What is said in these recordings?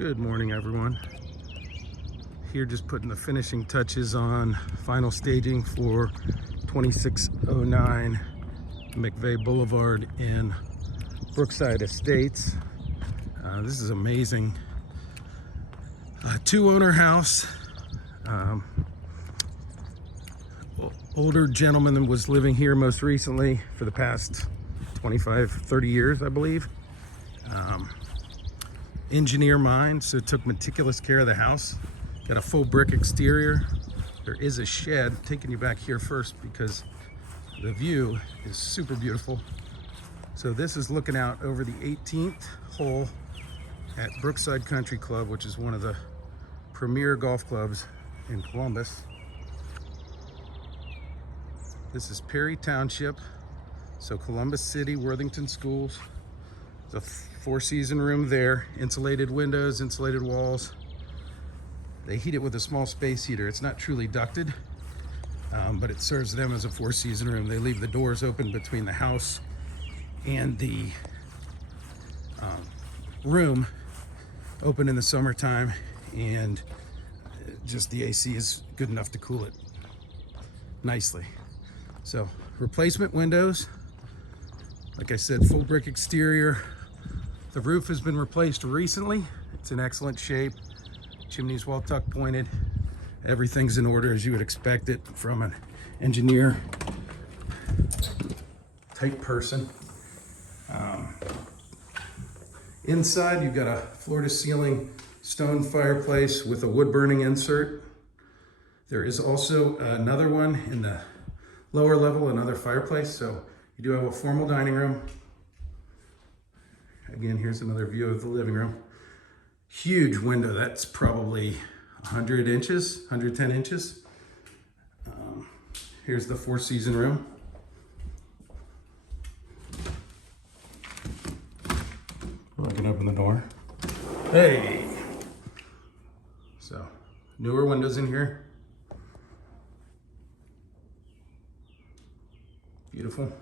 Good morning, everyone. Here just putting the finishing touches on final staging for 2609 McVey Boulevard in Brookside Estates. This is amazing. Two-owner house. Older gentleman that was living here most recently for the past 25, 30 years, I believe. Engineer mind, so took meticulous care of the house. Got a full brick exterior. There is a shed. Taking you back here first because the view is super beautiful. So this is looking out over the 18th hole at Brookside Country Club, which is one of the premier golf clubs in Columbus. This is Perry Township, so Columbus City, Worthington Schools. There's a four-season room there, insulated windows, insulated walls. They heat it with a small space heater. It's not truly ducted, but it serves them as a four-season room. They leave the doors open between the house and the room open in the summertime, and just the AC is good enough to cool it nicely. So replacement windows, like I said, full brick exterior. The roof has been replaced recently. It's in excellent shape. Chimney's well tuck pointed. Everything's in order as you would expect it from an engineer type person. Inside you've got a floor to ceiling stone fireplace with a wood burning insert. There is also another one in the lower level, another fireplace. So you do have a formal dining room. Again, here's another view of the living room. Huge window, that's probably 100 inches, 110 inches. Here's the four-season room. I can open the door. Hey! So, newer windows in here. Beautiful.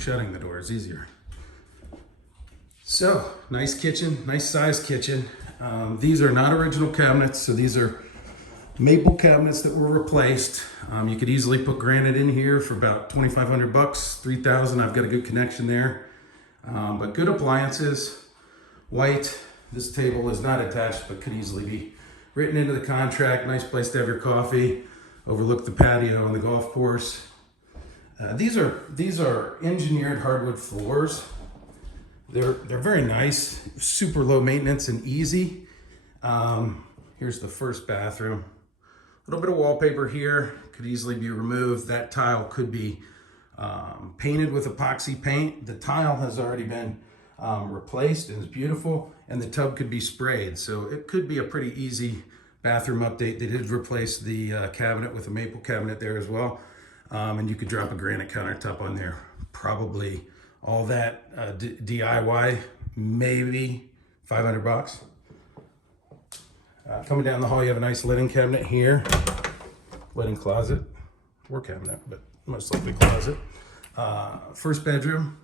Shutting the door is easier. So, nice kitchen, nice size kitchen. These are not original cabinets, so these are maple cabinets that were replaced. You could easily put granite in here for about 2,500 bucks, 3,000. I've got a good connection there. But good appliances, white. This table is not attached, but could easily be written into the contract. Nice place to have your coffee, overlook the patio and the golf course. These are engineered hardwood floors. They're very nice, super low maintenance and easy. Here's the first bathroom. A little bit of wallpaper here, could easily be removed. That tile could be painted with epoxy paint. The tile has already been replaced and is beautiful, and the tub could be sprayed. So it could be a pretty easy bathroom update. They did replace the cabinet with a maple cabinet there as well. And you could drop a granite countertop on there. Probably all that DIY, maybe 500 bucks. Coming down the hall, you have a nice linen cabinet here. Linen closet, or cabinet, but most likely closet. First bedroom.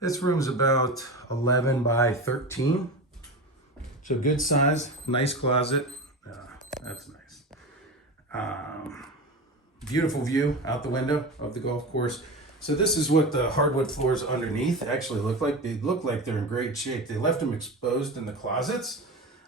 This room's about 11 by 13. So good size, nice closet. That's nice. Beautiful view out the window of the golf course. So this is what the hardwood floors underneath actually look like. They look like they're in great shape. They left them exposed in the closets,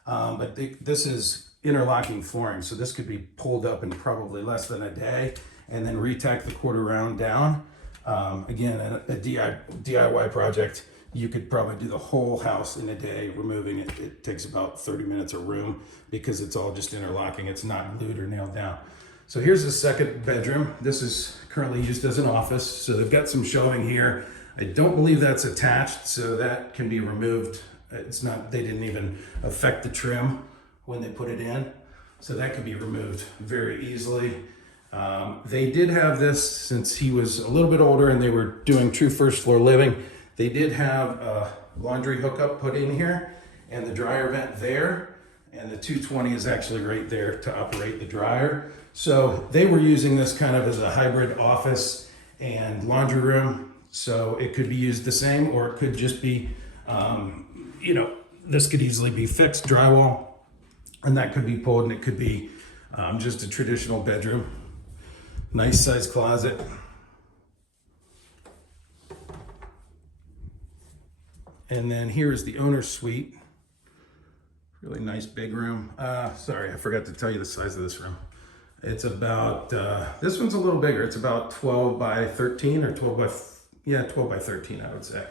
but this is interlocking flooring. So this could be pulled up in probably less than a day and then re-tack the quarter round down. Again, a DIY project, you could probably do the whole house in a day, removing it. It takes about 30 minutes a room because it's all just interlocking. It's not glued or nailed down. So here's the second bedroom. This is currently used as an office. So they've got some shelving here. I don't believe that's attached, so that can be removed. It's not, they didn't even affect the trim when they put it in. So that could be removed very easily. They did have this, since he was a little bit older and they were doing true first floor living, they did have a laundry hookup put in here and the dryer vent there. And the 220 is actually right there to operate the dryer. So they were using this kind of as a hybrid office and laundry room. So it could be used the same, or it could just be, this could easily be fixed drywall, and that could be pulled, and it could be just a traditional bedroom. Nice size closet. And then here is the owner's suite. Really nice big room. Sorry, I forgot to tell you the size of this room. It's about, this one's a little bigger. It's about 12 by 13 or 12 by 13, I would say.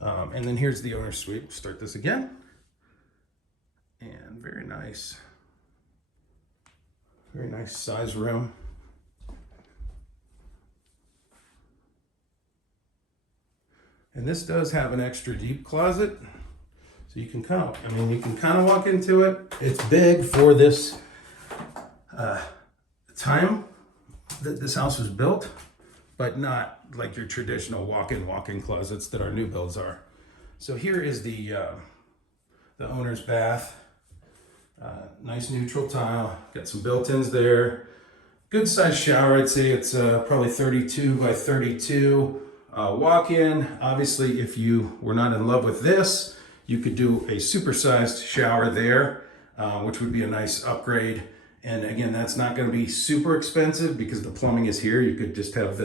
And then here's the owner's suite. Start this again. And very nice size room. And this does have an extra deep closet. So you can kind of walk into it. It's big for this time that this house was built, but not like your traditional walk-in closets that our new builds are. So here is the owner's bath. Nice neutral tile. Got some built-ins there. Good size shower. I'd say it's probably 32 by 32. Walk-in. Obviously, if you were not in love with this, you could do a supersized shower there, which would be a nice upgrade. And again, that's not going to be super expensive because the plumbing is here. You could just have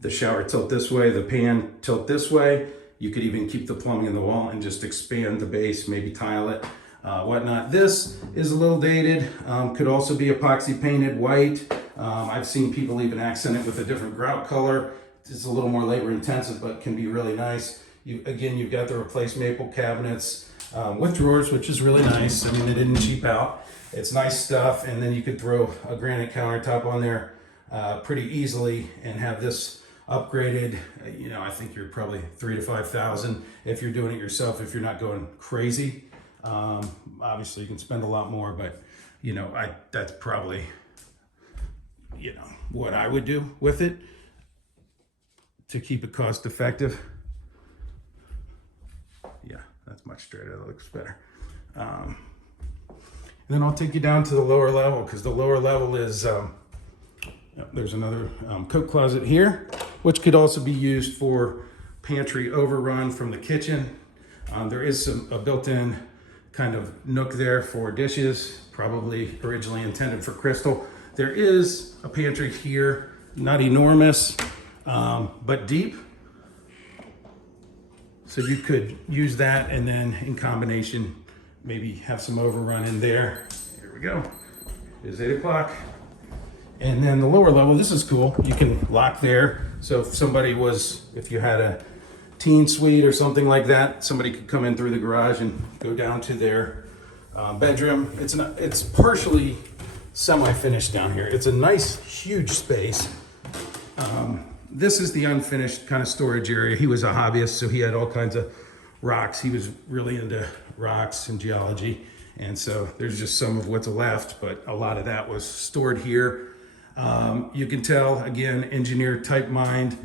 the shower tilt this way, the pan tilt this way. You could even keep the plumbing in the wall and just expand the base, maybe tile it, whatnot. This is a little dated. Could also be epoxy painted white. I've seen people even accent it with a different grout color. It's a little more labor intensive, but can be really nice. You've got the replaced maple cabinets with drawers, which is really nice. I mean, they didn't cheap out. It's nice stuff. And then you could throw a granite countertop on there pretty easily and have this upgraded. I think you're probably $3,000 to $5,000 if you're doing it yourself, if you're not going crazy. Obviously, you can spend a lot more, but that's probably what I would do with it to keep it cost effective. Yeah, that's much straighter. That looks better. And then I'll take you down to the lower level, because the lower level is, there's another coat closet here, which could also be used for pantry overrun from the kitchen. There is a built-in kind of nook there for dishes, probably originally intended for Crystal. There is a pantry here, not enormous, but deep. So you could use that, and then in combination, maybe have some overrun in there. Here we go. It is 8 o'clock. And then the lower level, this is cool. You can lock there. So if you had a teen suite or something like that, somebody could come in through the garage and go down to their bedroom. It's partially semi-finished down here. It's a nice, huge space. This is the unfinished kind of storage area. He was a hobbyist, so he had all kinds of rocks. He was really into rocks and geology. And so there's just some of what's left, but a lot of that was stored here. You can tell, again, engineer type mind,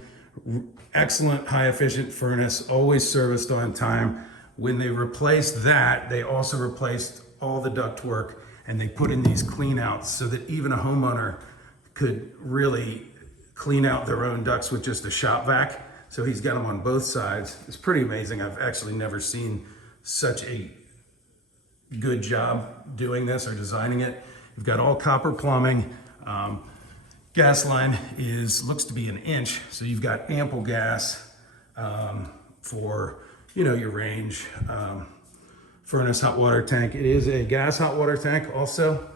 excellent high efficient furnace, always serviced on time. When they replaced that, they also replaced all the ductwork, and they put in these clean outs so that even a homeowner could really clean out their own ducts with just a shop vac. So he's got them on both sides. It's pretty amazing. I've actually never seen such a good job doing this or designing it. You've got all copper plumbing. Gas line looks to be 1 inch. So you've got ample gas for your range. Furnace hot water tank. It is a gas hot water tank also.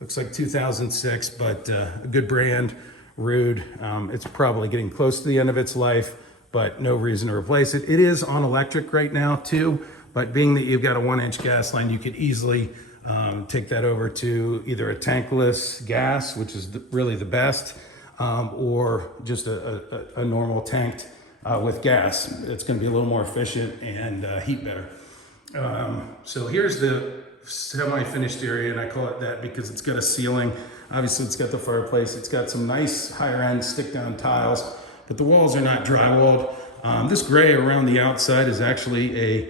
Looks like 2006, but a good brand. Rude. It's probably getting close to the end of its life, but no reason to replace it. It is on electric right now too, but being that you've got a 1 inch gas line, you could easily take that over to either a tankless gas, which is really the best, or just a normal tanked with gas. It's going to be a little more efficient and heat better. So here's the semi-finished area, and I call it that because it's got a ceiling. Obviously, it's got the fireplace. It's got some nice higher-end stick-down tiles, but the walls are not drywalled. This gray around the outside is actually a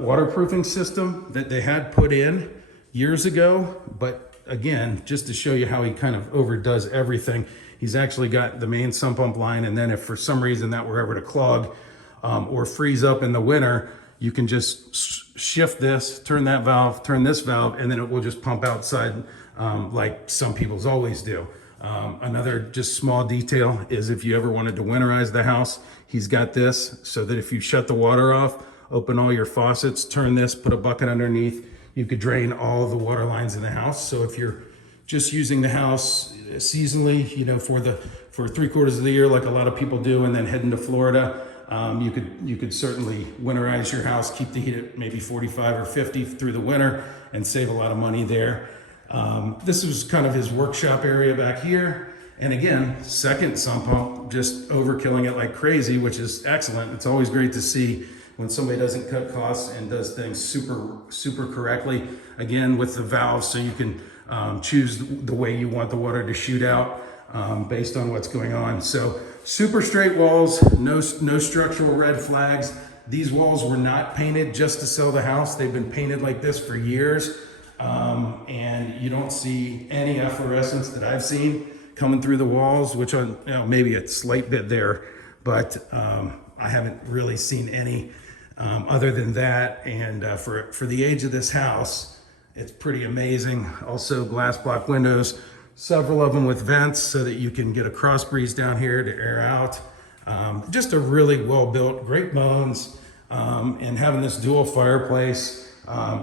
waterproofing system that they had put in years ago. But again, just to show you how he kind of overdoes everything, he's actually got the main sump pump line, and then if for some reason that were ever to clog or freeze up in the winter, you can just shift this, turn that valve, turn this valve, and then it will just pump outside like some people's always do. Another just small detail is if you ever wanted to winterize the house, he's got this so that if you shut the water off, open all your faucets, turn this, put a bucket underneath, you could drain all the water lines in the house. So if you're just using the house seasonally, you know, for 3/4 of the year, like a lot of people do, and then heading to Florida, you could certainly winterize your house, keep the heat at maybe 45 or 50 through the winter, and save a lot of money there. This was kind of his workshop area back here. And again, second sump pump, just overkilling it like crazy, which is excellent. It's always great to see when somebody doesn't cut costs and does things super correctly. Again, with the valves, so you can choose the way you want the water to shoot out based on what's going on. So super straight walls, no structural red flags. These walls were not painted just to sell the house. They've been painted like this for years. And you don't see any efflorescence that I've seen coming through the walls, which on, you know, maybe a slight bit there, but I haven't really seen any other than that. And for the age of this house, it's pretty amazing. Also glass block windows, several of them with vents so that you can get a cross breeze down here to air out. Just a really well built, great bones, and having this dual fireplace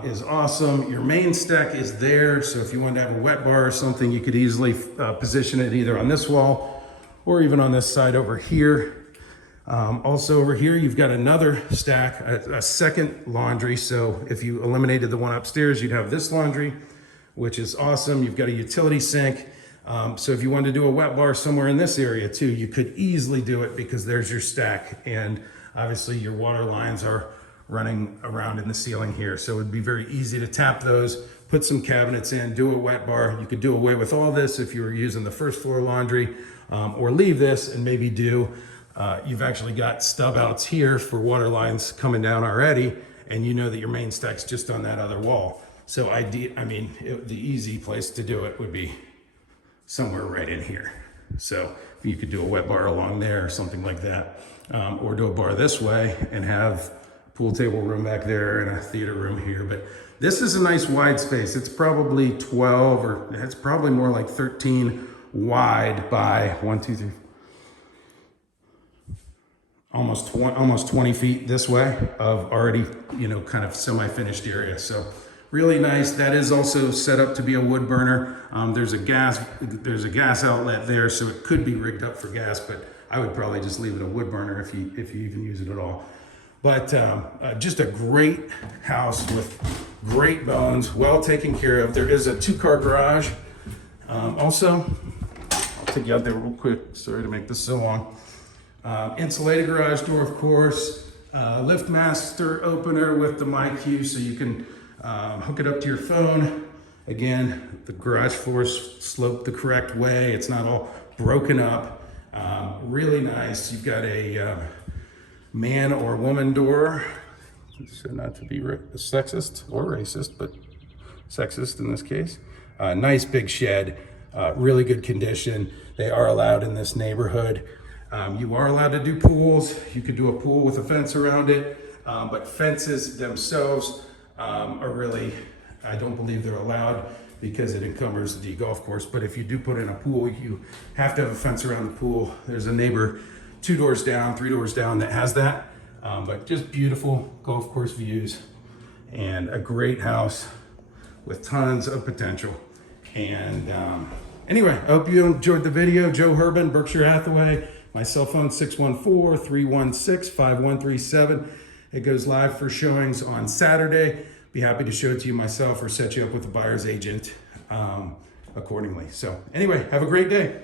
is awesome. Your main stack is there, so if you wanted to have a wet bar or something, you could easily position it either on this wall or even on this side over here. Also over here, you've got another stack, a second laundry. So if you eliminated the one upstairs, you'd have this laundry, which is awesome. You've got a utility sink. So if you wanted to do a wet bar somewhere in this area too, you could easily do it because there's your stack. And obviously your water lines are running around in the ceiling here. So it'd be very easy to tap those, put some cabinets in, do a wet bar. You could do away with all this if you were using the first floor laundry, or leave this and maybe do, you've actually got stub outs here for water lines coming down already, and you know that your main stack's just on that other wall. So the easy place to do it would be somewhere right in here. So you could do a wet bar along there or something like that, or do a bar this way and have pool table room back there and a theater room here. But this is a nice wide space. It's probably 12, or it's probably more like 13 wide by 1, 2, 3, almost 20 feet this way of already, you know, kind of semi-finished area. So really nice. That is also set up to be a wood burner. There's a gas outlet there, so it could be rigged up for gas, but I would probably just leave it a wood burner if you even use it at all. But just a great house with great bones, well taken care of. There is a 2-car garage. Also, I'll take you out there real quick. Sorry to make this so long. Insulated garage door, of course. LiftMaster opener with the MyQ, so you can hook it up to your phone. Again, the garage floor is sloped the correct way. It's not all broken up. Really nice. You've got a man or woman door, so not to be sexist or racist, but sexist in this case. Nice big shed, really good condition. They are allowed in this neighborhood. You are allowed to do pools. You could do a pool with a fence around it, but fences themselves are really, I don't believe they're allowed because it encumbers the golf course. But if you do put in a pool, you have to have a fence around the pool. There's a neighbor 2 doors down, 3 doors down that has that. But just beautiful golf course views and a great house with tons of potential. And anyway, I hope you enjoyed the video. Joe Herban, Berkshire Hathaway. My cell phone 614-316-5137. It goes live for showings on Saturday. Be happy to show it to you myself or set you up with a buyer's agent accordingly. So anyway, have a great day.